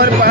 ತಗೊಂಬರಿಪ್ಪ.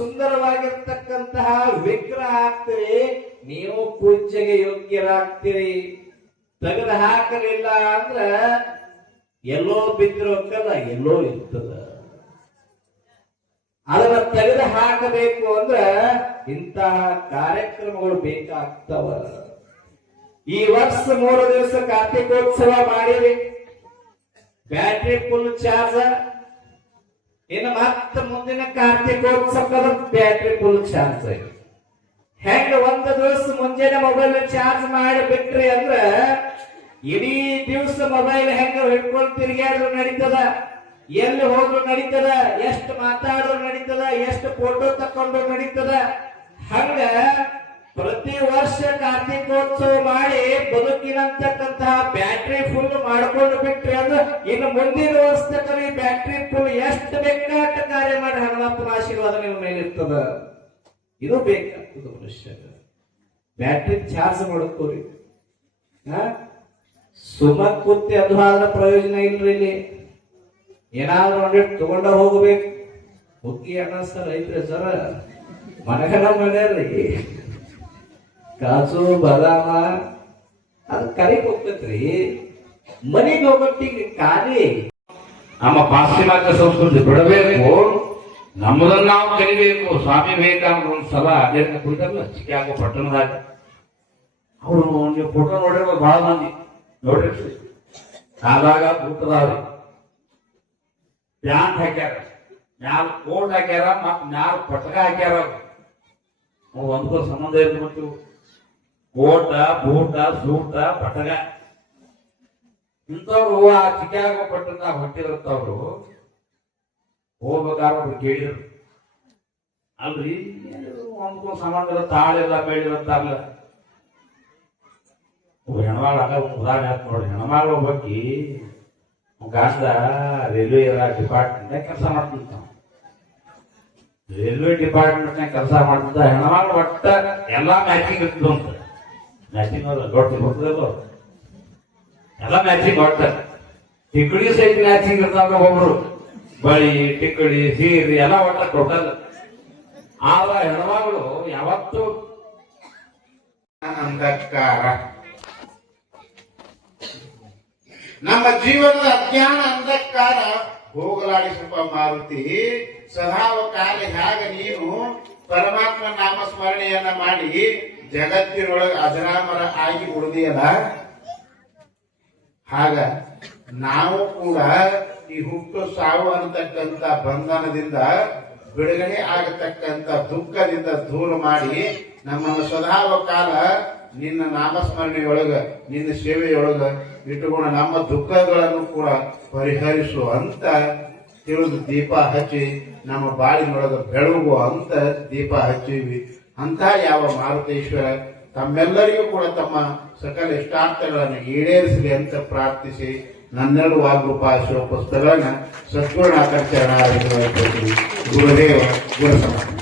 ಸುಂದರವಾಗಿರ್ತಕ್ಕಂತಹ ವಿಗ್ರಹ ಆಗ್ತೀರಿ, ನೀವು ಪೂಜೆಗೆ ಯೋಗ್ಯರಾಗ್ತೀರಿ. ತೆಗೆದು ಹಾಕಲಿಲ್ಲ ಅಂದ್ರ ಎಲ್ಲೋ ಬಿದ್ದಿರೋಕ್ಕಲ್ಲ ಎಲ್ಲೋ ಇರ್ತದ. ಅದನ್ನ ತೆಗೆದು ಹಾಕಬೇಕು ಅಂದ್ರ ಇಂತಹ ಕಾರ್ಯಕ್ರಮಗಳು ಬೇಕಾಗ್ತವ. ಈ ವರ್ಷ 3 ದಿವಸ ಕಾರ್ತಿಕೋತ್ಸವ ಮಾಡಿರಿ, ಬ್ಯಾಟ್ರಿ ಫುಲ್ ಚಾರ್ಜ್. ಇನ್ನು ಮತ್ತೆ ಮುಂದಿನ ಕಾರ್ತಿಕೋತ್ಸವದ ಬ್ಯಾಟ್ರಿ ಫುಲ್ ಚಾರ್ಜ್. ಹೆಂಗ ಒಂದು ದಿವಸ ಮುಂಜಾನೆ ಮೊಬೈಲ್ ಚಾರ್ಜ್ ಮಾಡಿ ಬಿಟ್ರಿ ಅಂದ್ರ ಇಡೀ ದಿವಸ ಮೊಬೈಲ್ ಹೆಂಗ ಹಿಡ್ಕೊಂಡು ತಿರುಗಾಡ್ರು ನಡೀತದ, ಎಲ್ಲಿ ಹೋದ್ರು ನಡೀತದ, ಎಷ್ಟು ಮಾತಾಡಿದ್ರು ನಡೀತದ, ಎಷ್ಟು ಫೋಟೋ ತಕೊಂಡ್ರು ನಡೀತದ. ಹಂಗ ಪ್ರತಿ ವರ್ಷ ಕಾರ್ತಿಕೋತ್ಸವ ಮಾಡಿ ಬದುಕಿನಂತಕ್ಕಂತಹ ಬ್ಯಾಟ್ರಿ ಫುಲ್ ಮಾಡ್ಕೊಂಡು ಬಿಟ್ರಿ ಅಂದ್ರೆ ಇನ್ನು ಮುಂದಿನ ವರ್ಷ ತಕ್ಕ ಬ್ಯಾಟ್ರಿ ಫುಲ್ ಎಷ್ಟು ಬೇಕಾಟ ಕಾರ್ಯ ಮಾಡಿ ಹನುಮಪ್ಪನ ಆಶೀರ್ವಾದ ನಿಮ್ಮ ಮೇಲೆ ಇರ್ತದ. ಇದು ಬೇಕಾಗ್ತದ ಮನುಷ್ಯ. ಬ್ಯಾಟ್ರಿ ಚಾರ್ಜ್ ಮಾಡ್ಕೋರಿ. ಸುಮ್ಮ ಕೂತಿ ಅದು ಆದ್ರ ಪ್ರಯೋಜನ ಇಲ್ರಿ. ಇಲ್ಲಿ ಏನಾದ್ರೂ ಒಂದಿಟ್ಟು ತಗೊಂಡ ಹೋಗ್ಬೇಕು. ಹುಕ್ಕಿ ಅಣ್ಣ ಸರ್ ಐತ್ರಿ ಸರ್, ಮನೆಗನ ಮಾಡ್ಯಾರ್ರಿ, ಕಾಜು ಬಾದಾಮ ಅದು ಕರಿಕ್ ಹೋಗ್ತೈತ್ರಿ. ಮನೆಗೆ ಹೋಗೋಟ್ಟಿಗೆ ಖಾಲಿ. ನಮ್ಮ ಪಾಶ್ಚಿಮಾತ್ಯ ಸಂಸ್ಕೃತಿ ಬಿಡಬೇಕು, ನಮ್ಮದನ್ನ ನಾವು ಕಲಿಬೇಕು. ಸ್ವಾಮಿ ವಿವೇಕಾನಂದ ಒಂದ್ಸಲ ಅದೇ ಕುಳಿತಲ್ಲ ಚಿಕಾಗೋ ಪಟ್ಟಣದಾಗ. ಅವರು ನೀವು ಫೋಟೋ ನೋಡಿರ್ಬೋದು, ಬಹಳ ಮಂದಿ ನೋಡಿರ್ತೀವಿ. ಕಾಲಾಗ ಊಟದಾವ್ರಿ, ಪ್ಯಾಂಟ್ ಹಾಕ್ಯಾರ, ಮ್ಯಾಲ ಕೋಟ್ ಹಾಕ್ಯಾರ, ಮತ್ ಮ್ಯಾಲ ಪಟಕ ಹಾಕ್ಯಾರ. ಒಂದ್ಕೋ ಸಂಬಂಧ ಇರ್ತು. ಕೋಟ, ಬೂಟ, ಸೂಟ, ಪಟಕ ಇಂಥವ್ರು ಆ ಚಿಕಾಗೋ ಪಟ್ಟಣದಾಗ ಹೊಟ್ಟಿರತ್ತವ್ರು. ಹೋಗ್ಬೇಕಾದ್ರೆ ಅವ್ರು ಕೇಳಿದ್ರು, ಅಲ್ರಿ ಒಂದ್ಕೋ ಸಂಬಂಧ ತಾಳೆಲ್ಲ ಬೆಳಿರಂತಾರಲ್ಲ. ಹೆಣ್ಮಾಳ ಉದಾಹರಣೆ ಆಯ್ತು ನೋಡ್ರಿ. ಹೆಣ್ಮಾಳ ಬಗ್ಗೆ ಗಂಡ ರೈಲ್ವೆ ಡಿಪಾರ್ಟ್ಮೆಂಟ್ ಕೆಲಸ ಮಾಡ್ತಿದ್ದ. ರೈಲ್ವೆ ಡಿಪಾರ್ಟ್ಮೆಂಟ್ ಕೆಲಸ ಮಾಡ್ತಿದ್ದ. ಹೆಣ್ಮಾಳ ಒಟ್ಟ ಎಲ್ಲಾ ಮ್ಯಾಚಿಂಗ್ ಇರ್ತದ ಅಂತ. ಮ್ಯಾಚಿಂಗ್ ಗೊತ್ತಿಲ್ಲ, ಎಲ್ಲ ಮ್ಯಾಚಿಂಗ್ ಒಟ್ಟ ಟಿಕ್ಕಡಿ ಸೈಡ್ ಮ್ಯಾಚಿಂಗ್ ಇರ್ತಾವ. ಒಬ್ರು ಬಳಿ, ಟಿಕ್ಕಡಿ, ಸೀರೆ ಎಲ್ಲ ಒಟ್ಟ ಟೋಟಲ್. ಆದ್ರ ಹೆಣ್ಮಗಳು ಯಾವತ್ತು ಅಂಧಕಾರ ನಮ್ಮ ಜೀವನದ ಅಜ್ಞಾನ ಅಂಧಕಾರ ಹೋಗಲಾಡಿಸಪ್ಪ ಮಾರುತಿ. ಸದಾವ ಕಾಲ ಹೇಗ ನೀನು ಪರಮಾತ್ಮ ನಾಮಸ್ಮರಣೆಯನ್ನ ಮಾಡಿ ಜಗತ್ತಿನೊಳಗೆ ಅಜರಾಮರ ಆಗಿ ಉಳಿದಿಯಲ್ಲ, ಹಾಗ ನಾವು ಕೂಡ ಈ ಹುಟ್ಟು ಸಾವು ಅನ್ನತಕ್ಕಂಥ ಬಂಧನದಿಂದ ಬಿಡುಗಡೆ ಆಗತಕ್ಕಂಥ ದುಃಖದಿಂದ ದೂರ ಮಾಡಿ ನಮ್ಮನ್ನು ಸದಾವ ಕಾಲ ನಿನ್ನ ನಾಮಸ್ಮರಣೆಯೊಳಗ ನಿನ್ನ ಸೇವೆಯೊಳಗ ಇಟ್ಟುಕೊಂಡು ನಮ್ಮ ದುಃಖಗಳನ್ನು ಕೂಡ ಪರಿಹರಿಸು ಅಂತ ತಿಳಿದು ದೀಪ ಹಚ್ಚಿ ನಮ್ಮ ಬಾಳಿನೊಳಗ ಬೆಳಗು ಅಂತ ದೀಪ ಹಚ್ಚಿವಿ. ಅಂತ ಯಾವ ಮಾರುತೇಶ್ವರ ತಮ್ಮೆಲ್ಲರಿಗೂ ಕೂಡ ತಮ್ಮ ಸಕಲ ಇಷ್ಟಾರ್ಥಗಳನ್ನು ಈಡೇರಿಸಲಿ ಅಂತ ಪ್ರಾರ್ಥಿಸಿ ನನ್ನೆರಡು ವಾಗ್ರೂಪ ಪುಸ್ತಕಗಳನ್ನ ಸದ್ಗುರುನಾಥ ಚರಣ ಗುರುದೇವ ಗುರು ಸಮಾನ.